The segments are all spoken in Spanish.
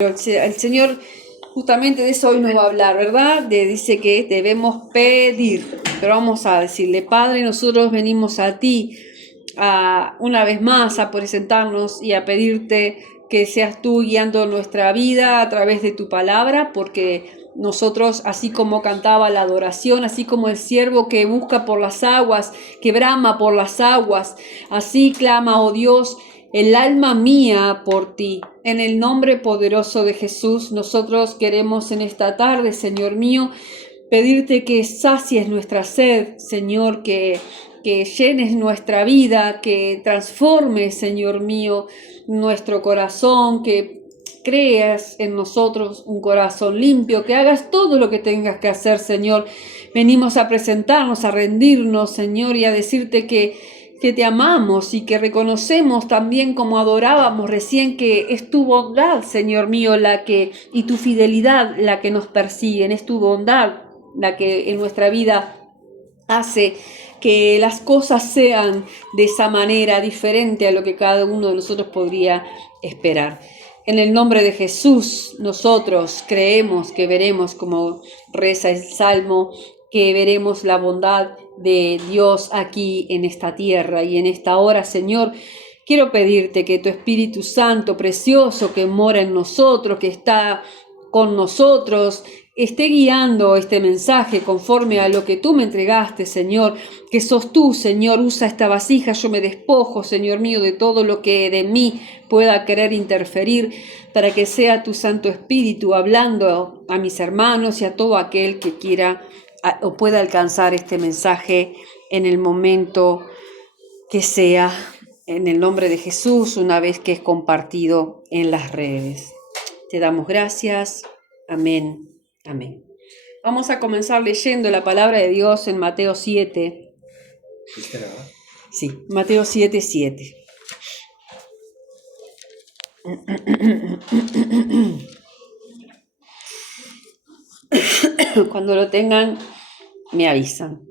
El Señor justamente de eso hoy nos va a hablar, ¿verdad? Dice que debemos pedir, pero vamos a decirle: Padre, nosotros venimos a ti una vez más a presentarnos y a pedirte que seas tú guiando nuestra vida a través de tu palabra, porque nosotros, así como cantaba la adoración, así como el siervo que busca por las aguas, que brama por las aguas, así clama, oh Dios, el alma mía por ti. En el nombre poderoso de Jesús, nosotros queremos en esta tarde, Señor mío, pedirte que sacies nuestra sed, Señor, que llenes nuestra vida, que transformes, Señor mío, nuestro corazón, que creas en nosotros un corazón limpio, que hagas todo lo que tengas que hacer, Señor. Venimos a presentarnos, a rendirnos, Señor, y a decirte que te amamos y que reconocemos también, como adorábamos recién, que es tu bondad, Señor mío, y tu fidelidad la que nos persiguen, es tu bondad la que en nuestra vida hace que las cosas sean de esa manera diferente a lo que cada uno de nosotros podría esperar. En el nombre de Jesús, nosotros creemos que veremos, como reza el Salmo, que veremos la bondad de Dios aquí en esta tierra y en esta hora, Señor. Quiero pedirte que tu Espíritu Santo precioso que mora en nosotros, que está con nosotros, esté guiando este mensaje conforme a lo que tú me entregaste, Señor, que sos tú, Señor. Usa esta vasija, yo me despojo, Señor mío, de todo lo que de mí pueda querer interferir, para que sea tu Santo Espíritu hablando a mis hermanos y a todo aquel que quiera o pueda alcanzar este mensaje en el momento que sea, en el nombre de Jesús, una vez que es compartido en las redes. Te damos gracias. Amén. Amén. Vamos a comenzar leyendo la palabra de Dios en Mateo 7. Sí, Mateo 7, 7. Cuando lo tengan, me avisan.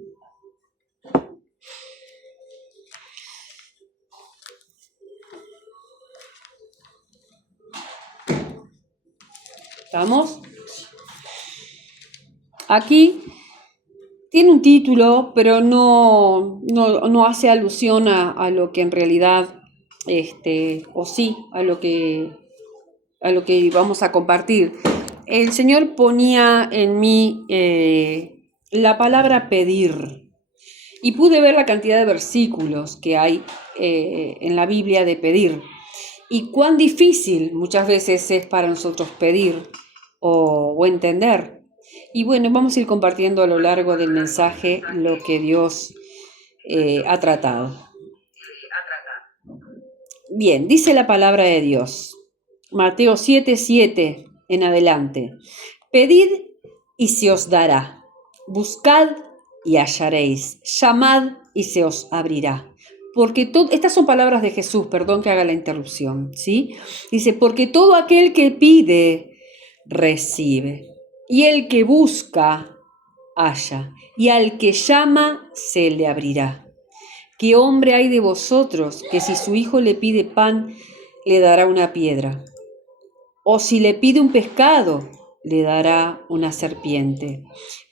¿Estamos? Aquí tiene un título, pero no hace alusión a lo que en realidad, o sí, a lo que vamos a compartir. El Señor ponía en mí la palabra pedir, y pude ver la cantidad de versículos que hay en la Biblia de pedir, y cuán difícil muchas veces es para nosotros pedir o entender. Y bueno, vamos a ir compartiendo a lo largo del mensaje lo que Dios ha tratado. Bien, dice la palabra de Dios, Mateo 7, 7 en adelante: pedid y se os dará, buscad y hallaréis, llamad y se os abrirá. Porque estas son palabras de Jesús, perdón que haga la interrupción, ¿sí? Dice: porque todo aquel que pide, recibe, y el que busca, halla, y al que llama, se le abrirá. ¿Qué hombre hay de vosotros que si su hijo le pide pan, le dará una piedra? O si le pide un pescado, le dará una serpiente.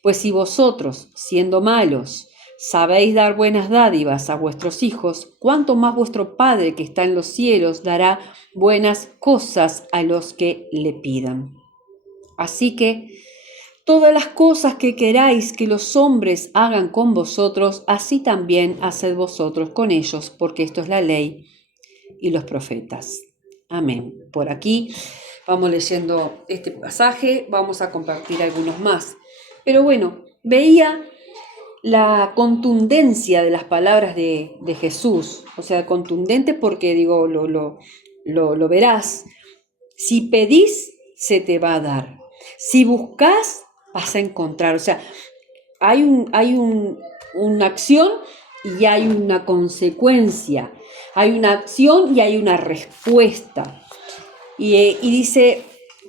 Pues si vosotros, siendo malos, sabéis dar buenas dádivas a vuestros hijos, cuánto más vuestro Padre que está en los cielos dará buenas cosas a los que le pidan. Así que todas las cosas que queráis que los hombres hagan con vosotros, así también haced vosotros con ellos, porque esto es la ley y los profetas. Amén. Por aquí vamos leyendo este pasaje, vamos a compartir algunos más. Pero bueno, veía la contundencia de las palabras de Jesús, o sea, contundente porque digo, lo verás. Si pedís, se te va a dar. Si buscás, vas a encontrar. O sea, hay una acción y hay una consecuencia. Hay una acción y hay una respuesta. Y dice: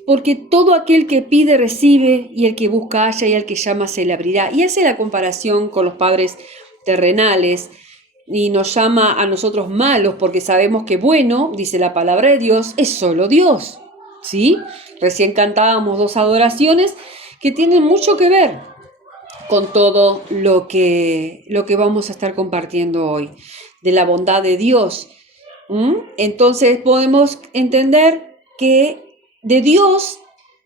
porque todo aquel que pide recibe, y el que busca halla, y al que llama se le abrirá. Y hace la comparación con los padres terrenales y nos llama a nosotros malos, porque sabemos que bueno, dice la palabra de Dios, es solo Dios. ¿sí? Recién cantábamos 2 adoraciones que tienen mucho que ver con todo lo que vamos a estar compartiendo hoy, de la bondad de Dios. Entonces podemos entender que de Dios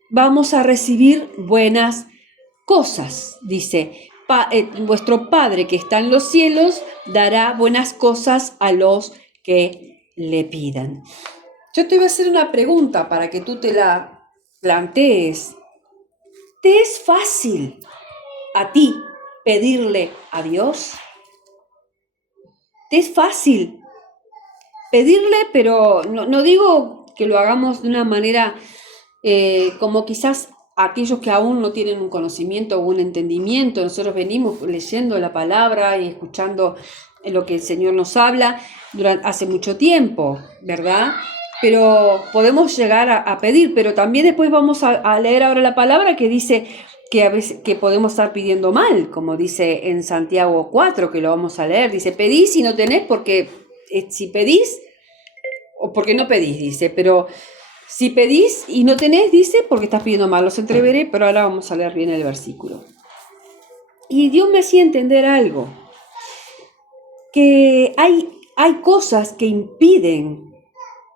vamos a recibir buenas cosas, dice. Vuestro Padre que está en los cielos dará buenas cosas a los que le pidan. Yo te voy a hacer una pregunta para que tú te la plantees. ¿Te es fácil a ti pedirle a Dios? ¿Te es fácil pedirle? Pero no digo que lo hagamos de una manera como quizás aquellos que aún no tienen un conocimiento o un entendimiento. Nosotros venimos leyendo la palabra y escuchando lo que el Señor nos habla hace mucho tiempo, ¿verdad? Pero podemos llegar a pedir, pero también después vamos a leer ahora la palabra que dice que a veces que podemos estar pidiendo mal, como dice en Santiago 4, que lo vamos a leer. Dice, pedís y no tenés porque si pedís, o porque no pedís, dice, pero si pedís y no tenés, dice, porque estás pidiendo mal. Los entreveré, pero ahora vamos a leer bien el versículo. Y Dios me hacía entender algo, que hay cosas que impiden,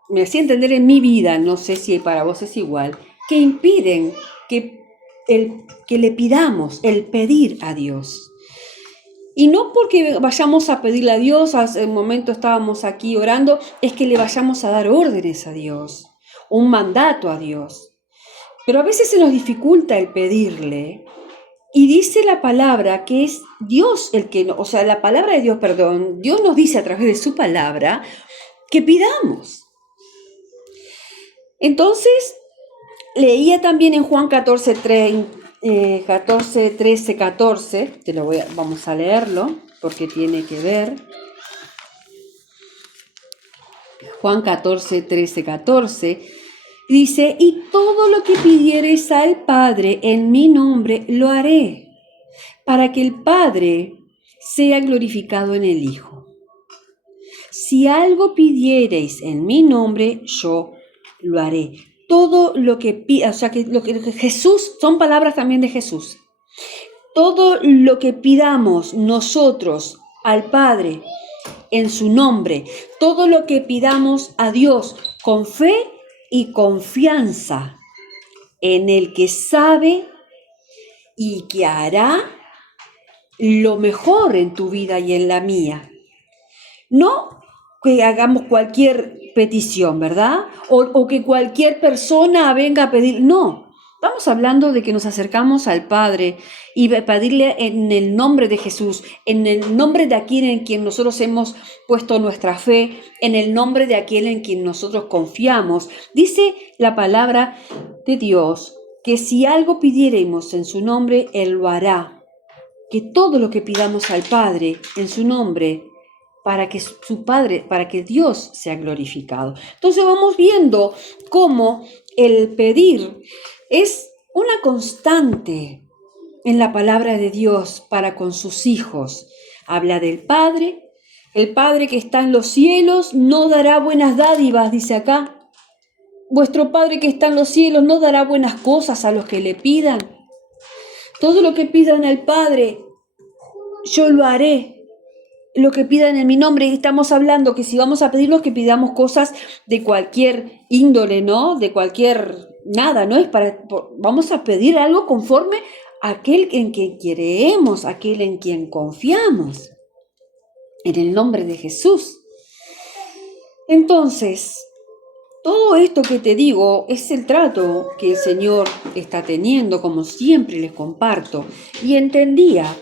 me hacía entender en mi vida, no sé si para vos es igual, que impiden que le pidamos, el pedir a Dios. Y no porque vayamos a pedirle a Dios, hace un momento estábamos aquí orando, es que le vayamos a dar órdenes a Dios, un mandato a Dios. Pero a veces se nos dificulta el pedirle. Y dice la palabra que es Dios el que, o sea, la palabra de Dios, perdón, Dios nos dice a través de su palabra que pidamos. Entonces, leía también en Juan 14, 13, 14, vamos a leerlo porque tiene que ver. Juan 14, 13, 14, dice, y todo lo que pidiereis al Padre en mi nombre lo haré, para que el Padre sea glorificado en el Hijo. Si algo pidiereis en mi nombre, yo lo haré. Todo lo que pida, o sea, que lo que Jesús, son palabras también de Jesús. Todo lo que pidamos nosotros al Padre en su nombre, todo lo que pidamos a Dios con fe y confianza en el que sabe y que hará lo mejor en tu vida y en la mía. No que hagamos cualquier petición, ¿verdad? O que cualquier persona venga a pedir, no. Estamos hablando de que nos acercamos al Padre y pedirle en el nombre de Jesús, en el nombre de aquel en quien nosotros hemos puesto nuestra fe, en el nombre de aquel en quien nosotros confiamos. Dice la palabra de Dios que si algo pidiéremos en su nombre, Él lo hará. Que todo lo que pidamos al Padre en su nombre, para que Dios sea glorificado. Entonces vamos viendo cómo el pedir es una constante en la palabra de Dios para con sus hijos. Habla del Padre, el Padre que está en los cielos no dará buenas dádivas, dice acá. Vuestro Padre que está en los cielos no dará buenas cosas a los que le pidan. Todo lo que pidan al Padre, yo lo haré. Lo que pidan en mi nombre, estamos hablando que si vamos a pedirnos que pidamos cosas de cualquier índole, ¿no? De cualquier nada, ¿no? Vamos a pedir algo conforme a aquel en quien creemos, aquel en quien confiamos, en el nombre de Jesús. Entonces, todo esto que te digo es el trato que el Señor está teniendo, como siempre les comparto, y entendía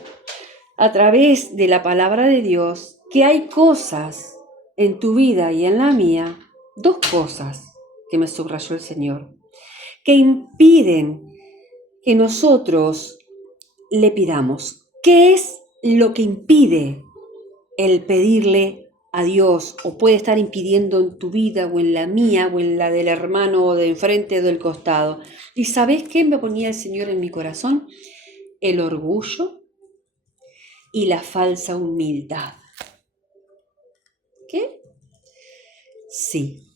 a través de la palabra de Dios que hay cosas en tu vida y en la mía, 2 cosas que me subrayó el Señor, que impiden que nosotros le pidamos. ¿Qué es lo que impide el pedirle a Dios o puede estar impidiendo en tu vida o en la mía o en la del hermano de enfrente o del costado? ¿Y sabes qué me ponía el Señor en mi corazón? El orgullo y la falsa humildad. ¿Qué? Sí.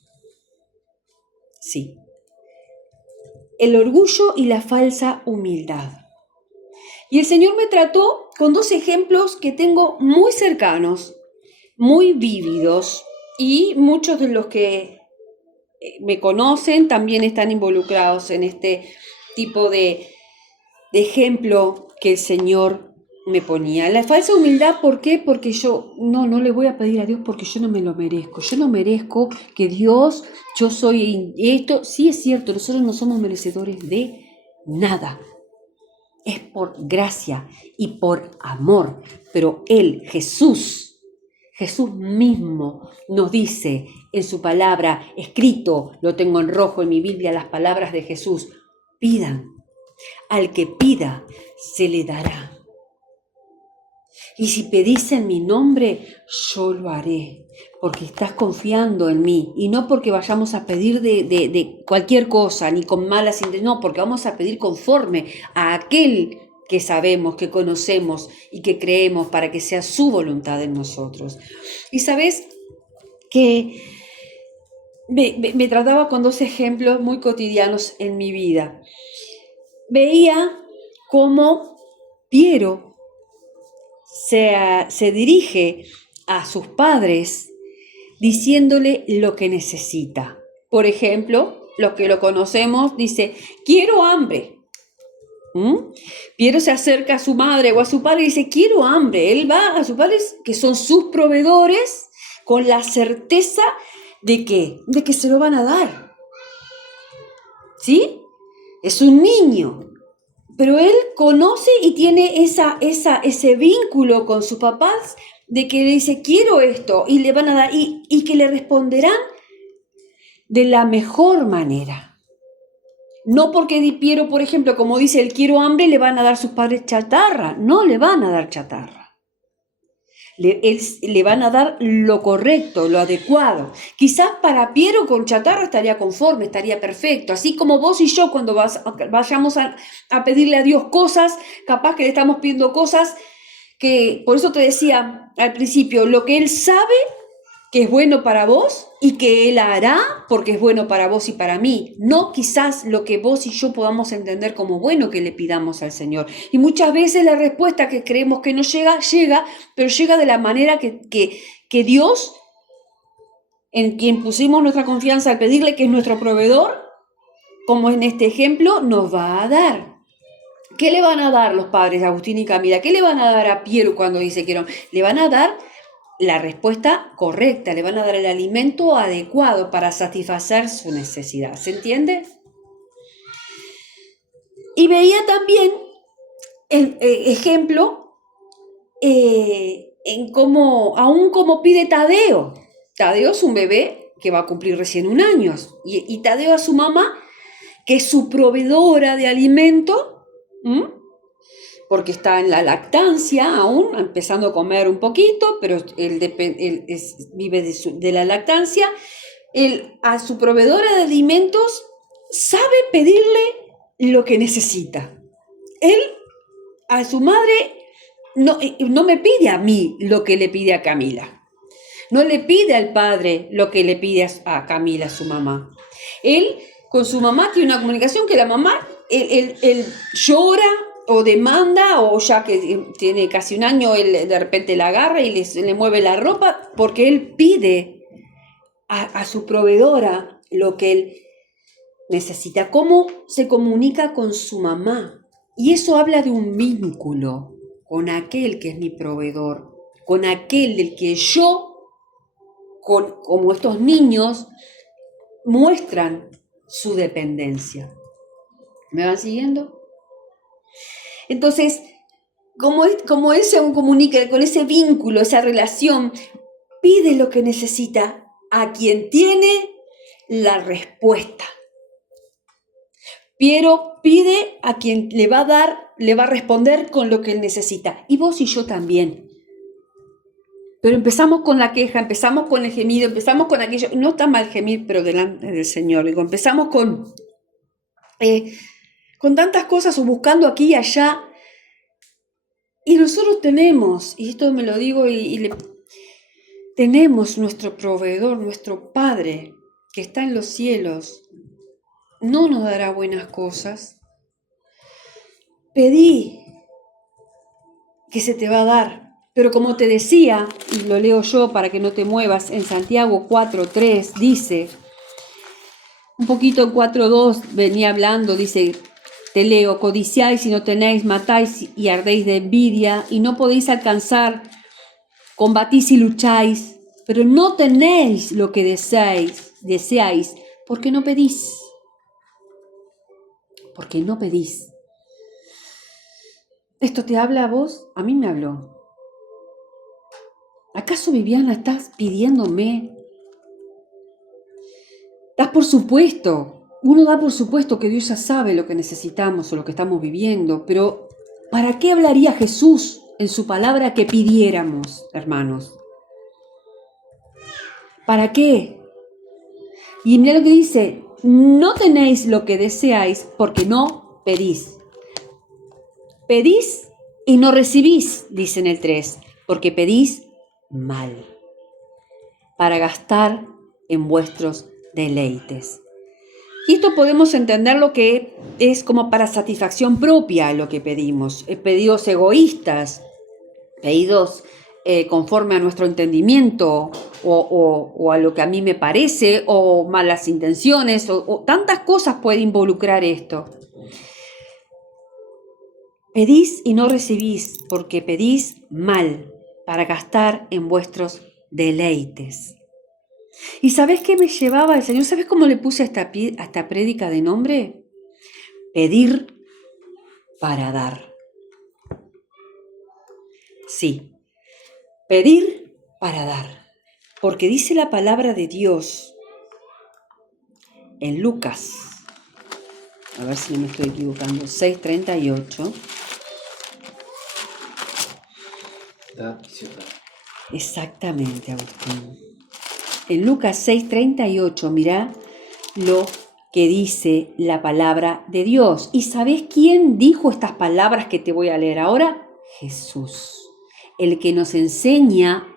el orgullo y la falsa humildad. Y el Señor me trató con dos ejemplos que tengo muy cercanos, muy vívidos, y muchos de los que me conocen también están involucrados en este tipo de ejemplo que el Señor me ponía. La falsa humildad, ¿por qué? Porque yo no le voy a pedir a Dios porque yo no me lo merezco. Yo no merezco que Dios, yo soy esto. Sí es cierto, nosotros no somos merecedores de nada. Es por gracia y por amor. Pero Él, Jesús mismo nos dice en su palabra, escrito, lo tengo en rojo en mi Biblia, las palabras de Jesús: pidan. Al que pida, se le dará. Y si pedís en mi nombre, yo lo haré, porque estás confiando en mí. Y no porque vayamos a pedir de cualquier cosa, ni con malas intenciones, no, porque vamos a pedir conforme a aquel que sabemos, que conocemos y que creemos, para que sea su voluntad en nosotros. Y sabes que me trataba con dos ejemplos muy cotidianos en mi vida. Veía cómo Piero se dirige a sus padres diciéndole lo que necesita. Por ejemplo, los que lo conocemos, dice: quiero hambre. Piero se acerca a su madre o a su padre y dice: quiero hambre. Él va a sus padres, que son sus proveedores, con la certeza de que se lo van a dar. ¿Sí? Es un niño. Pero él conoce y tiene ese vínculo con sus papás de que le dice: quiero esto, y le van a dar, y que le responderán de la mejor manera. No porque Piero, por ejemplo, como dice el quiero hambre, le van a dar sus padres chatarra. No le van a dar chatarra. Le van a dar lo correcto, lo adecuado. Quizás para Piero con chatarra estaría conforme, estaría perfecto. Así como vos y yo cuando vayamos a pedirle a Dios cosas, capaz que le estamos pidiendo cosas que, por eso te decía al principio, lo que Él sabe que es bueno para vos y que Él hará porque es bueno para vos y para mí. No quizás lo que vos y yo podamos entender como bueno que le pidamos al Señor. Y muchas veces la respuesta que creemos que no llega, pero llega de la manera que Dios, en quien pusimos nuestra confianza al pedirle, que es nuestro proveedor, como en este ejemplo, nos va a dar. ¿Qué le van a dar los padres, Agustín y Camila? ¿Qué le van a dar a Piero cuando dice quiero? Le van a dar la respuesta correcta, le van a dar el alimento adecuado para satisfacer su necesidad. ¿Se entiende? Y veía también el ejemplo en cómo, aún como pide Tadeo. Tadeo es un bebé que va a cumplir recién 1 año. Y Tadeo a su mamá, que es su proveedora de alimento, porque está en la lactancia aún, empezando a comer un poquito, pero él vive de la lactancia. Él, a su proveedora de alimentos, sabe pedirle lo que necesita. Él, a su madre, no me pide a mí lo que le pide a Camila. No le pide al padre lo que le pide a Camila, su mamá. Él, con su mamá, tiene una comunicación que la mamá, él llora o demanda, o ya que tiene casi 1 año, él de repente la agarra y le mueve la ropa, porque él pide a su proveedora lo que él necesita. ¿Cómo se comunica con su mamá? Y eso habla de un vínculo con aquel que es mi proveedor, con aquel del que yo, como estos niños, muestran su dependencia. ¿Me van siguiendo? Entonces, como él se comunica con ese vínculo, esa relación, pide lo que necesita a quien tiene la respuesta. Piero pide a quien le va a responder con lo que él necesita. Y vos y yo también. Pero empezamos con la queja, empezamos con el gemido, empezamos con aquello. No está mal gemir, pero delante del Señor. Digo, empezamos con tantas cosas o buscando aquí y allá. Y nosotros tenemos, y esto me lo digo tenemos nuestro proveedor, nuestro Padre, que está en los cielos, no nos dará buenas cosas. Pedí que se te va a dar. Pero como te decía, y lo leo yo para que no te muevas, en Santiago 4:3 dice, un poquito en 4:2 venía hablando, dice, te leo, codiciáis y no tenéis, matáis y ardéis de envidia y no podéis alcanzar, combatís y lucháis, pero no tenéis lo que deseáis, porque no pedís, porque no pedís. ¿Esto te habla a vos? A mí me habló. ¿Acaso, Viviana, estás pidiéndome? Das por supuesto, uno da por supuesto que Dios ya sabe lo que necesitamos o lo que estamos viviendo, pero ¿para qué hablaría Jesús en su palabra que pidiéramos, hermanos? ¿Para qué? Y mira lo que dice, no tenéis lo que deseáis porque no pedís. Pedís y no recibís, dice en el 3, porque pedís mal, para gastar en vuestros deleites. Y esto podemos entender lo que es como para satisfacción propia lo que pedimos, pedidos egoístas, pedidos conforme a nuestro entendimiento o a lo que a mí me parece, o malas intenciones, o tantas cosas puede involucrar esto. Pedís y no recibís, porque pedís mal, para gastar en vuestros deleites. ¿Y sabés qué me llevaba el Señor? ¿Sabés cómo le puse a esta prédica de nombre? Pedir para dar. Sí, pedir para dar. Porque dice la palabra de Dios en Lucas, a ver si no me estoy equivocando, 6:38. Exactamente, Agustín. En Lucas 6:38, mirá lo que dice la palabra de Dios. ¿Y sabés quién dijo estas palabras que te voy a leer ahora? Jesús, el que nos enseña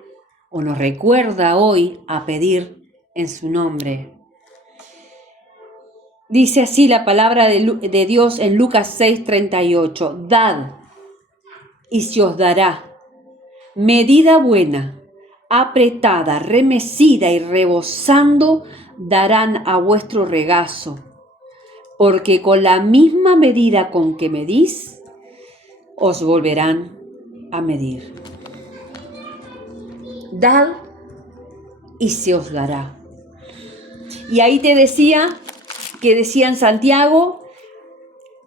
o nos recuerda hoy a pedir en su nombre. Dice así la palabra de Dios en Lucas 6:38. Dad y se os dará. Medida buena, apretada, remecida y rebosando, darán a vuestro regazo, porque con la misma medida con que medís, os volverán a medir. Dad y se os dará. Y ahí te decía, que decía en Santiago,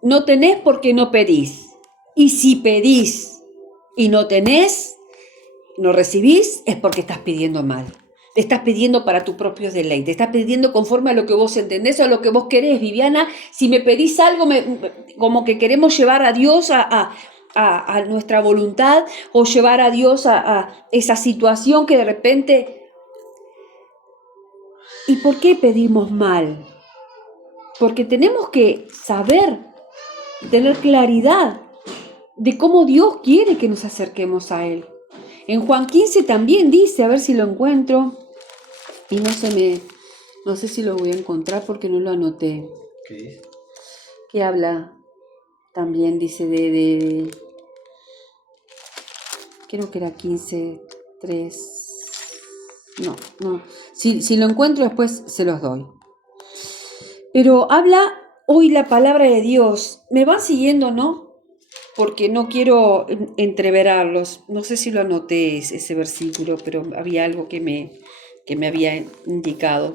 no tenés porque no pedís. Y si pedís y no tenés, no recibís, es porque estás pidiendo mal. Te estás pidiendo para tu propio deleite. Te estás pidiendo conforme a lo que vos entendés o a lo que vos querés, Viviana. Si me pedís algo, como que queremos llevar a Dios a nuestra voluntad o llevar a Dios a esa situación que de repente... ¿Y por qué pedimos mal? Porque tenemos que saber, tener claridad de cómo Dios quiere que nos acerquemos a Él. En Juan 15 también dice, a ver si lo encuentro, y no sé si lo voy a encontrar porque no lo anoté. ¿Qué dice? Que habla también, dice creo que era 15:3. No. Si lo encuentro después se los doy. Pero habla hoy la palabra de Dios. ¿Me van siguiendo, no? Porque no quiero entreverarlos. No sé si lo anoté ese versículo, pero había algo que me había indicado.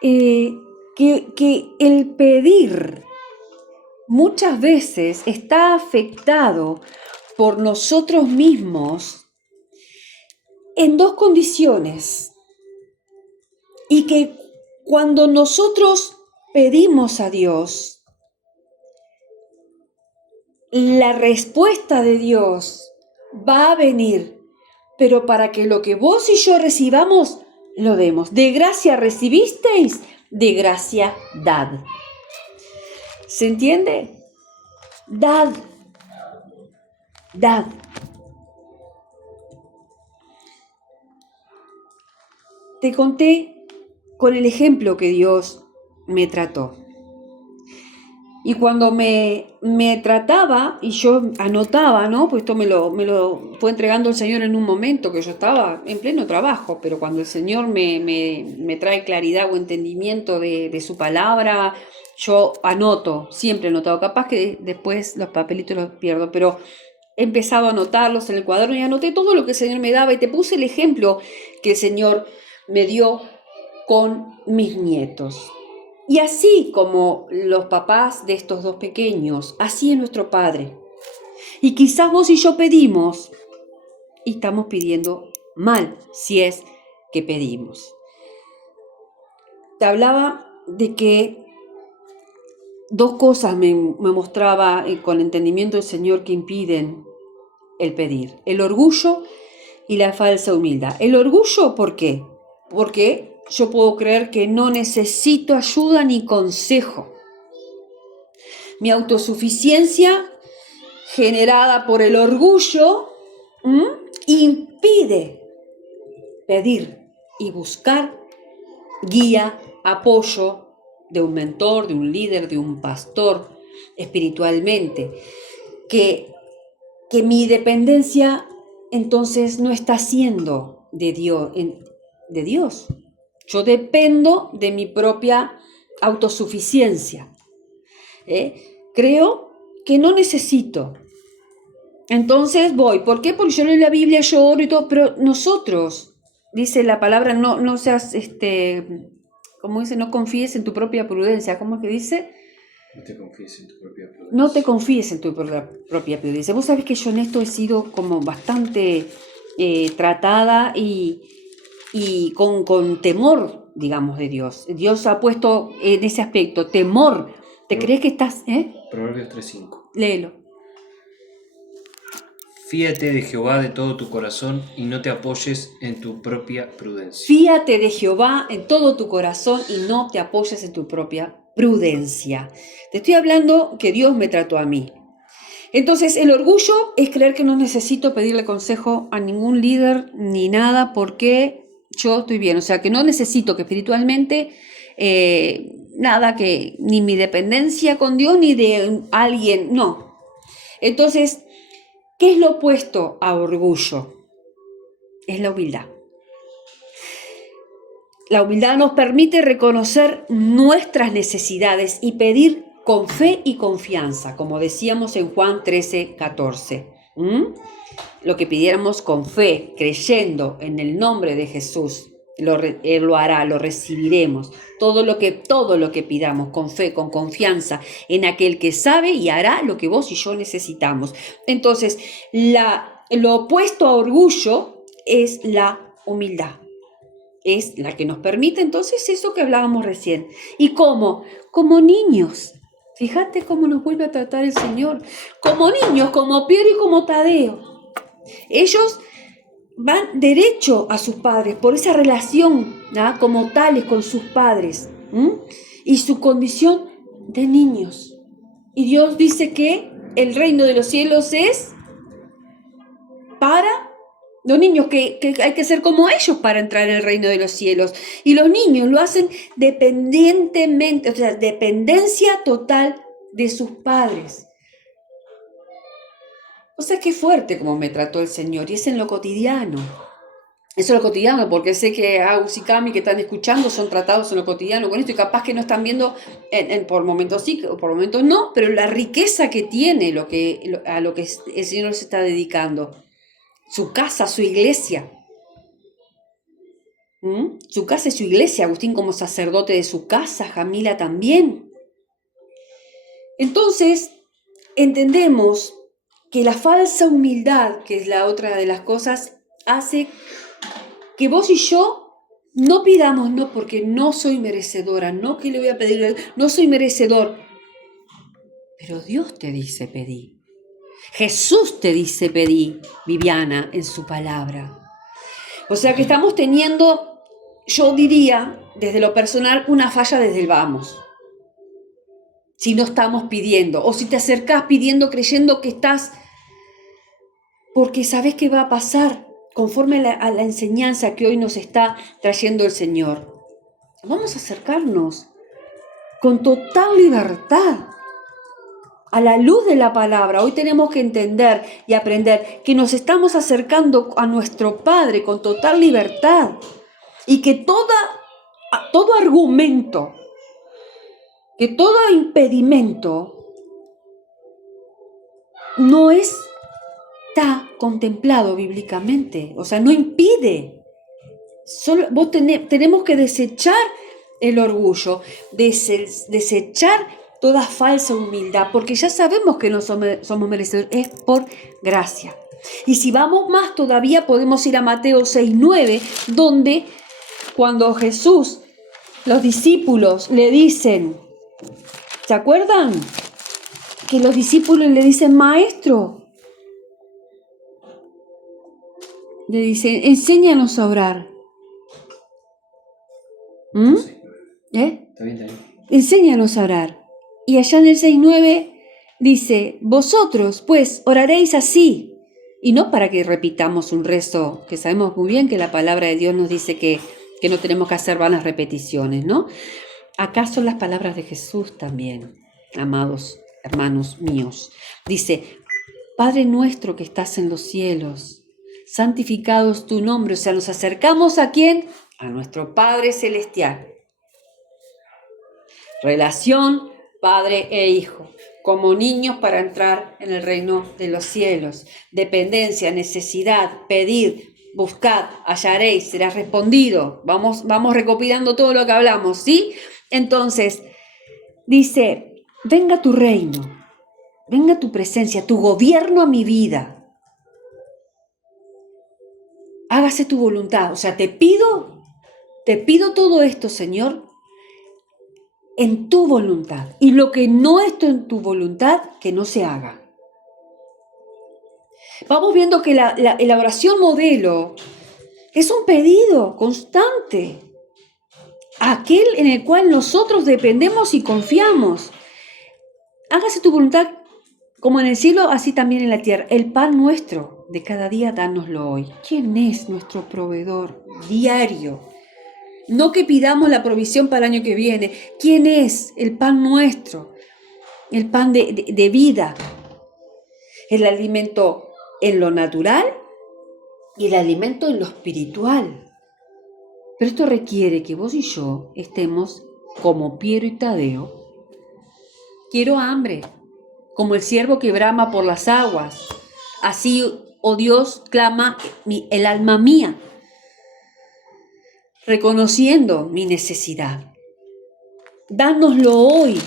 Que el pedir muchas veces está afectado por nosotros mismos en dos condiciones. Y que cuando nosotros pedimos a Dios, la respuesta de Dios va a venir, pero para que lo que vos y yo recibamos, lo demos. De gracia recibisteis, de gracia dad. ¿Se entiende? Dad. Te conté con el ejemplo que Dios me trató. Y cuando me trataba, y yo anotaba, ¿no? Pues esto me lo fue entregando el Señor en un momento que yo estaba en pleno trabajo, pero cuando el Señor me trae claridad o entendimiento de su palabra, yo anoto, siempre he anotado, capaz que después los papelitos los pierdo, pero he empezado a anotarlos en el cuaderno y anoté todo lo que el Señor me daba y te puse el ejemplo que el Señor me dio con mis nietos. Y así como los papás de estos dos pequeños, así es nuestro Padre. Y quizás vos y yo pedimos y estamos pidiendo mal, si es que pedimos. Te hablaba de que dos cosas me mostraba con entendimiento el Señor que impiden el pedir. El orgullo y la falsa humildad. El orgullo, ¿por qué? Porque yo puedo creer que no necesito ayuda ni consejo. Mi autosuficiencia, generada por el orgullo, impide pedir y buscar guía, apoyo de un mentor, de un líder, de un pastor espiritualmente. Que mi dependencia entonces no está siendo de Dios. Yo dependo de mi propia autosuficiencia. Creo que no necesito. Entonces voy. ¿Por qué? Porque yo leo la Biblia, yo oro y todo, pero nosotros, dice la palabra, no seas, como dice, no confíes en tu propia prudencia. ¿Cómo es que dice? No te confíes en tu propia prudencia. No te confíes en tu propia prudencia. Vos sabés que yo en esto he sido como bastante tratada y con temor, digamos, de Dios. Dios ha puesto en ese aspecto temor. ¿Te crees que estás? Proverbios 3:5. Léelo. Fíate de Jehová de todo tu corazón y no te apoyes en tu propia prudencia. Fíate de Jehová en todo tu corazón y no te apoyes en tu propia prudencia. Te estoy hablando que Dios me trató a mí. Entonces, el orgullo es creer que no necesito pedirle consejo a ningún líder ni nada porque yo estoy bien. O sea, que no necesito que espiritualmente nada, que ni mi dependencia con Dios ni de alguien, no. Entonces, ¿qué es lo opuesto a orgullo? Es la humildad. La humildad nos permite reconocer nuestras necesidades y pedir con fe y confianza, como decíamos en Juan 13:14. Lo que pidiéramos con fe, creyendo en el nombre de Jesús, Él lo hará, lo recibiremos. Todo lo que pidamos con fe, con confianza en aquel que sabe y hará lo que vos y yo necesitamos. Entonces, lo opuesto a orgullo es la humildad. Es la que nos permite entonces eso que hablábamos recién. ¿Y cómo? Como niños. Fíjate cómo nos vuelve a tratar el Señor. Como niños, como Piero y como Tadeo. Ellos van derecho a sus padres por esa relación, ¿no? Como tales con sus padres. Y su condición de niños. Y Dios dice que el reino de los cielos es para los niños, que hay que ser como ellos para entrar en el reino de los cielos. Y los niños lo hacen dependientemente, o sea, dependencia total de sus padres. O sea, qué fuerte como me trató el Señor. Y es en lo cotidiano. Eso es lo cotidiano, porque sé que Agus y Cami que están escuchando son tratados en lo cotidiano con esto y capaz que no están viendo, por momentos sí, o por momentos no, pero la riqueza que tiene a lo que el Señor se está dedicando. Su casa, su iglesia. Su casa y su iglesia, Agustín como sacerdote de su casa, Jamila también. Entonces, entendemos que la falsa humildad, que es la otra de las cosas, hace que vos y yo no pidamos, no, porque no soy merecedora, no que le voy a pedir, no soy merecedor. Pero Dios te dice pedí. Jesús te dice pedí, Viviana, en su palabra. O sea que estamos teniendo, yo diría, desde lo personal, una falla desde el vamos. Si no estamos pidiendo, o si te acercás pidiendo, creyendo que estás, porque sabes qué va a pasar conforme a la enseñanza que hoy nos está trayendo el Señor. Vamos a acercarnos con total libertad. A la luz de la palabra, hoy tenemos que entender y aprender que nos estamos acercando a nuestro Padre con total libertad y que todo argumento, que todo impedimento no está contemplado bíblicamente, o sea, no impide. Solo tenemos que desechar el orgullo, desechar toda falsa humildad, porque ya sabemos que no somos merecedores, es por gracia. Y si vamos más todavía, podemos ir a Mateo 6:9, donde cuando Jesús, los discípulos le dicen, ¿se acuerdan? Que los discípulos le dicen, maestro, le dicen, enséñanos a orar. Sí. ¿Eh? Está bien. Enséñanos a orar. Y allá en el 6:9 dice, vosotros pues oraréis así. Y no para que repitamos un rezo, que sabemos muy bien que la palabra de Dios nos dice que no tenemos que hacer vanas repeticiones, ¿no? Acá son las palabras de Jesús también, amados hermanos míos. Dice, Padre nuestro que estás en los cielos, santificado es tu nombre. O sea, nos acercamos ¿a quién? A nuestro Padre Celestial. Relación Padre e Hijo, como niños para entrar en el reino de los cielos. Dependencia, necesidad, pedir, buscad, hallaréis, será respondido. Vamos recopilando todo lo que hablamos, ¿sí? Entonces, dice, venga tu reino, venga tu presencia, tu gobierno a mi vida. Hágase tu voluntad. O sea, te pido todo esto, Señor, en tu voluntad. Y lo que no está en tu voluntad, que no se haga. Vamos viendo que la oración modelo es un pedido constante. Aquel en el cual nosotros dependemos y confiamos. Hágase tu voluntad como en el cielo, así también en la tierra. El pan nuestro de cada día, dánoslo hoy. ¿Quién es nuestro proveedor diario? No que pidamos la provisión para el año que viene. ¿Quién es el pan nuestro? El pan de vida. El alimento en lo natural y el alimento en lo espiritual. Pero esto requiere que vos y yo estemos como Piero y Tadeo. Quiero hambre, como el ciervo que brama por las aguas. Así, oh Dios, clama el alma mía, reconociendo mi necesidad. Dánoslo hoy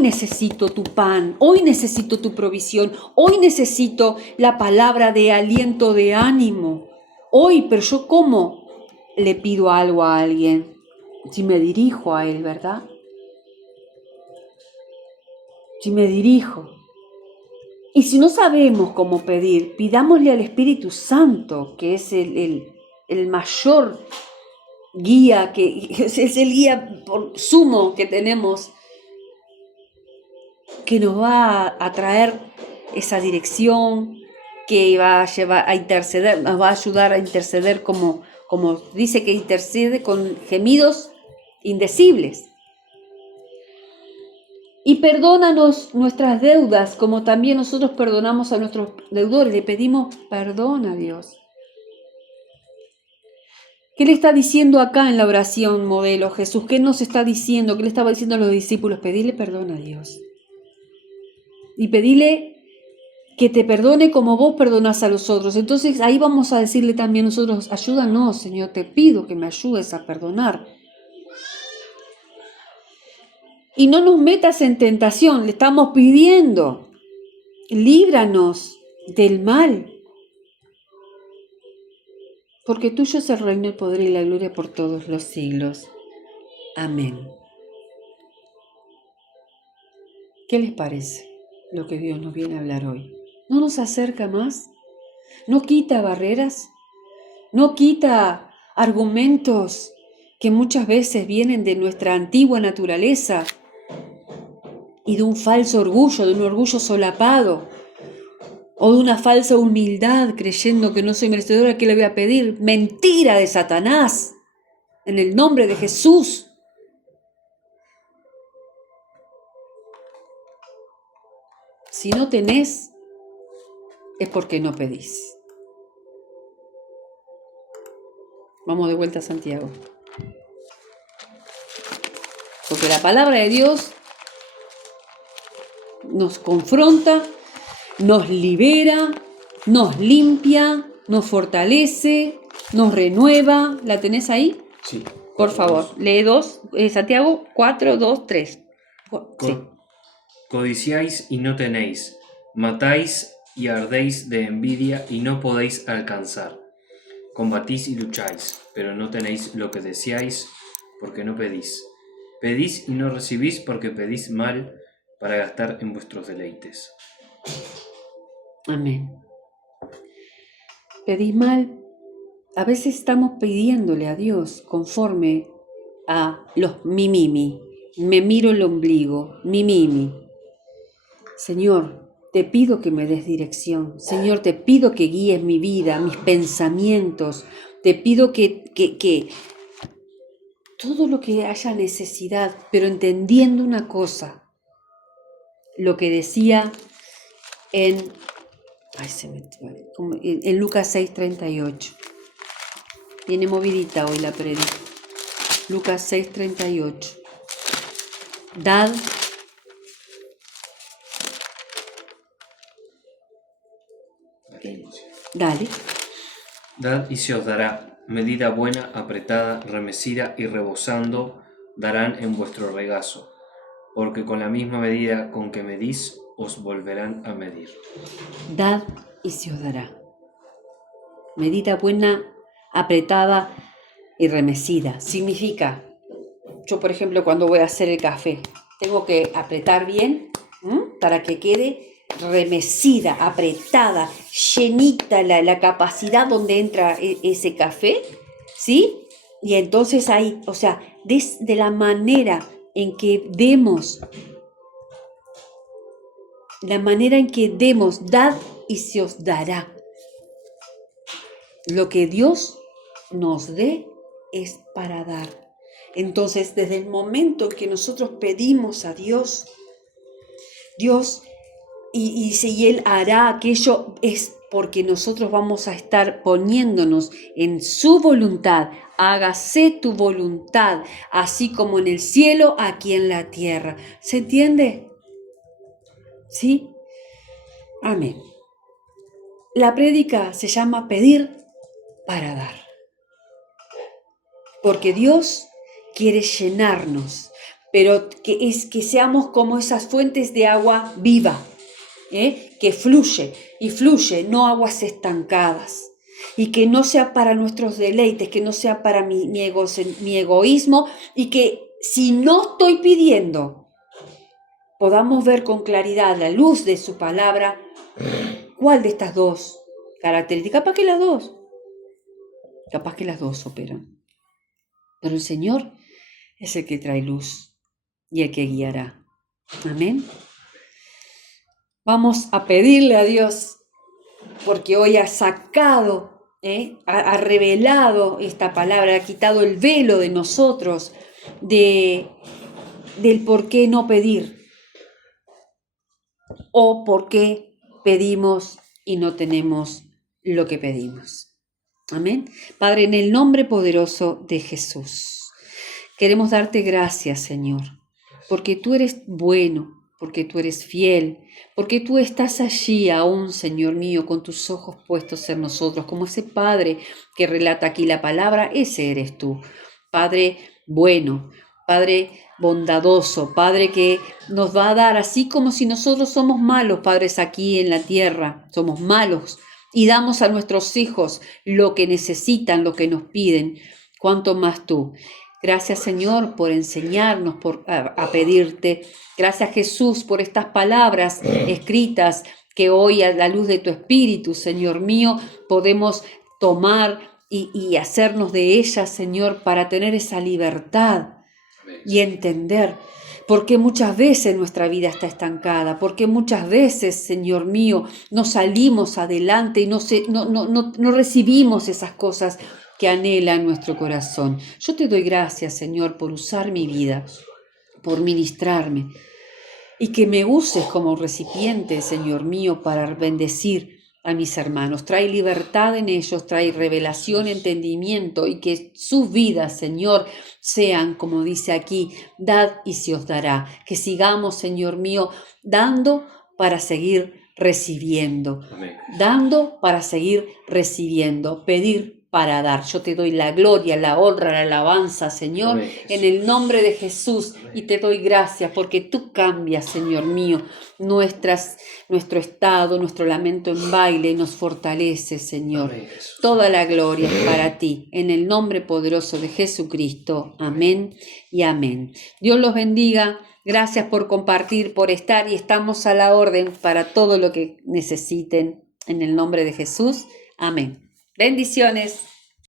necesito tu pan, hoy necesito tu provisión, hoy necesito la palabra de aliento, de ánimo. Hoy, pero yo ¿cómo le pido algo a alguien? Si me dirijo a él, ¿verdad? Si me dirijo. Y si no sabemos cómo pedir, pidámosle al Espíritu Santo, que es el mayor guía, que es el guía por sumo que tenemos, que nos va a traer esa dirección, que va a llevar a interceder, nos va a ayudar a interceder como dice que intercede con gemidos indecibles. Y perdónanos nuestras deudas, como también nosotros perdonamos a nuestros deudores. Le pedimos perdón a Dios. ¿Qué le está diciendo acá en la oración modelo Jesús? ¿Qué nos está diciendo? ¿Qué le estaba diciendo a los discípulos? Pedirle perdón a Dios. Y pedirle que te perdone como vos perdonás a los otros. Entonces ahí vamos a decirle también nosotros, ayúdanos, Señor, te pido que me ayudes a perdonar. Y no nos metas en tentación, le estamos pidiendo, líbranos del mal. Porque tuyo es el reino, el poder y la gloria por todos los siglos. Amén. ¿Qué les parece lo que Dios nos viene a hablar hoy? ¿No nos acerca más? ¿No quita barreras? ¿No quita argumentos que muchas veces vienen de nuestra antigua naturaleza y de un falso orgullo, de un orgullo solapado? O de una falsa humildad, creyendo que no soy merecedora, ¿qué le voy a pedir? Mentira de Satanás, en el nombre de Jesús. Si no tenés, es porque no pedís. Vamos de vuelta a Santiago. Porque la palabra de Dios nos confronta, nos libera, nos limpia, nos fortalece, nos renueva. ¿La tenés ahí? Sí. Por favor, lee Santiago 4, 2, 3. Sí. Codiciáis y no tenéis, matáis y ardéis de envidia y no podéis alcanzar. Combatís y lucháis, pero no tenéis lo que deseáis porque no pedís. Pedís y no recibís porque pedís mal para gastar en vuestros deleites. Amén. Pedís mal. A veces estamos pidiéndole a Dios conforme a los mimimi. Me miro el ombligo, mimimi. Señor, te pido que me des dirección. Señor, te pido que guíes mi vida, mis pensamientos. Te pido que todo lo que haya necesidad, pero entendiendo una cosa. Lo que decía en Lucas 6:38. Viene movidita hoy la prédica. Lucas 6:38. Dad Dale. Dad y se os dará, medida buena, apretada, remecida y rebosando, darán en vuestro regazo, porque con la misma medida con que medís, os volverán a medir. Dad y se os dará. Medida buena, apretada y remecida. Significa, yo por ejemplo cuando voy a hacer el café, tengo que apretar bien para que quede remecida, apretada, llenita la capacidad donde entra ese café, ¿sí? Y entonces ahí, o sea, de la manera en que demos, dad y se os dará. Lo que Dios nos dé es para dar. Entonces, desde el momento que nosotros pedimos a Dios, y Él hará aquello, es porque nosotros vamos a estar poniéndonos en su voluntad. Hágase tu voluntad, así como en el cielo, aquí en la tierra. ¿Se entiende? ¿Sí? Amén. La prédica se llama pedir para dar. Porque Dios quiere llenarnos, pero que seamos como esas fuentes de agua viva, que fluye y fluye, no aguas estancadas. Y que no sea para nuestros deleites, que no sea para mi egoísmo, y que si no estoy pidiendo, podamos ver con claridad la luz de su palabra, cuál de estas dos características, capaz que las dos operan. Pero el Señor es el que trae luz y el que guiará. Amén. Vamos a pedirle a Dios, porque hoy ha sacado, ha revelado esta palabra, ha quitado el velo de nosotros del por qué no pedir o por qué pedimos y no tenemos lo que pedimos. Amén. Padre, en el nombre poderoso de Jesús, queremos darte gracias, Señor, porque tú eres bueno, porque tú eres fiel, porque tú estás allí aún, Señor mío, con tus ojos puestos en nosotros, como ese Padre que relata aquí la palabra, ese eres tú. Padre bueno, Padre bondadoso, Padre que nos va a dar, así como si nosotros somos malos, padres aquí en la tierra, somos malos, y damos a nuestros hijos lo que necesitan, lo que nos piden, cuánto más tú. Gracias, Señor, por enseñarnos a pedirte. Gracias, Jesús, por estas palabras escritas que hoy, a la luz de tu Espíritu, Señor mío, podemos tomar y hacernos de ellas, Señor, para tener esa libertad y entender por qué muchas veces nuestra vida está estancada, por qué muchas veces, Señor mío, no salimos adelante y no recibimos esas cosas que anhela nuestro corazón. Yo te doy gracias, Señor, por usar mi vida, por ministrarme. y que me uses como recipiente, Señor mío, para bendecir a mis hermanos. Trae libertad en ellos, trae revelación, entendimiento, y que sus vidas, Señor, sean, como dice aquí, dad y se os dará. Que sigamos, Señor mío, dando para seguir recibiendo, Amén. dando para seguir recibiendo, pedir para dar. Yo te doy la gloria, la honra, la alabanza, Señor, Amén, Jesús. en el nombre de Jesús, y te doy gracias porque tú cambias, Señor mío, nuestro estado, nuestro lamento en baile, nos fortalece, Señor. Amén, Jesús. Toda la gloria es para ti, en el nombre poderoso de Jesucristo. Amén y amén. Dios los bendiga. Gracias por compartir, por estar, y estamos a la orden para todo lo que necesiten. En el nombre de Jesús. Amén. Bendiciones.